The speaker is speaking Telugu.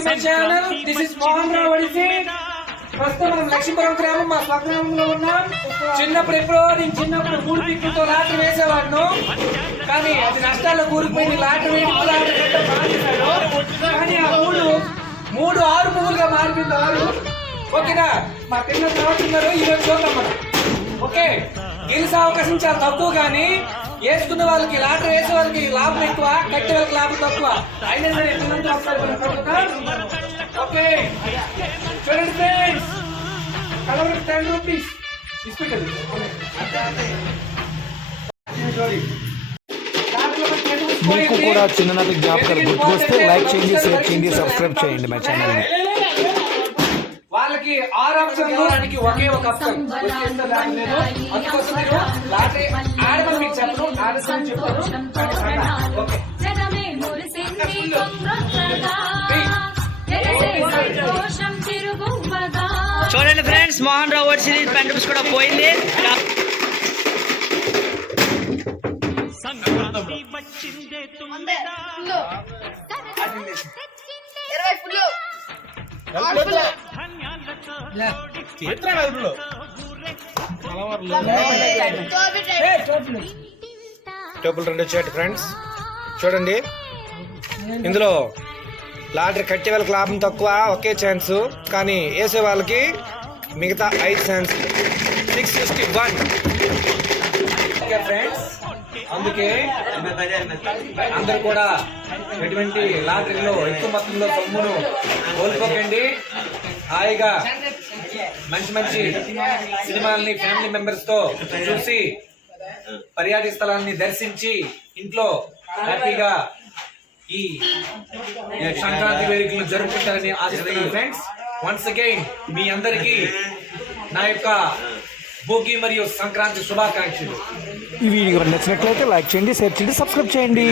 To my channel. This is Mohan Rao ఒడిసి. ప్రస్తుతం మనం లక్ష్మీపురం గ్రామం మా స్వగ్రామంలో ఉన్నాం. నేను చిన్నప్పుడు మూడు పిక్కులతో లాటరీ వేసేవాడును. కానీ అది నష్టాల్లో కూలిపోయింది. లాటరీ వేడి కానీ ఆ మూడు 6 పువ్వులుగా మారిపోయింది. 6 ఓకేనా. మా పిల్లలు చదువుతున్నారు. ఈరోజు చూద్దాం మనం. ఓకే, గెలిసే అవకాశం చాలా తక్కువ. కానీ వేసుకున్న వాళ్ళకి లాటరీ వేసే వాళ్ళకి లాభం ఎక్కువ, కట్టే వాళ్ళకి లాభం తక్కువ. అయినా సరే పిల్లలతో ఓకే చూడండి ఫ్రెండ్స్. కలవరికి 10 రూపీస్ ఇస్తుంది. మీకు కూడా చిన్ననాటి జ్ఞాపకాలు గుర్తుకొస్తే లైక్ చేయండి, షేర్ చేయండి, సబ్స్క్రైబ్ చేయండి మా ఛానల్ ని. వాళ్ళకి 6 ఆప్షన్లు ఒకే ఒక ఆప్షన్. అందుకోసం మీరు లాటరీ ఆడమని మీకు చెప్పను, ఆడమని చెప్తారు. చూడండి friends, Mohan Rao word series pen drips కూడా పోయింది. టోపులు 2 వచ్చాయి ఫ్రెండ్స్. చూడండి, ఇందులో లాటరీ కట్టే వాళ్ళకి లాభం తక్కువ, ఒకే ఛాన్స్. కానీ వేసే వాళ్ళకి మిగతా 5 ఛాన్స్. 661 ఫ్రెండ్స్. అందుకే అందరు కూడా ఎటువంటి లాటరీలో ఎక్కువ మొత్తంలో సొమ్మును కోల్పోకండి. హాయిగా మంచి మంచి సినిమాల్ని ఫ్యామిలీ మెంబర్స్ తో చూసి పర్యాటక స్థలాన్ని దర్శించి ఇంట్లో హ్యాపీగా ఈ సంక్రాంతి వేడుకలను జరుపుకుంటారని ఆశిస్తున్నాను ఫ్రెండ్స్. వన్స్ అగైన్ మీ అందరికీ నా యొక్క భోగి మరియు సంక్రాంతి శుభాకాంక్షలు. ఈ వీడియో నచ్చినట్లయితే లైక్ చేయండి, షేర్ చేయండి, సబ్స్క్రైబ్ చేయండి.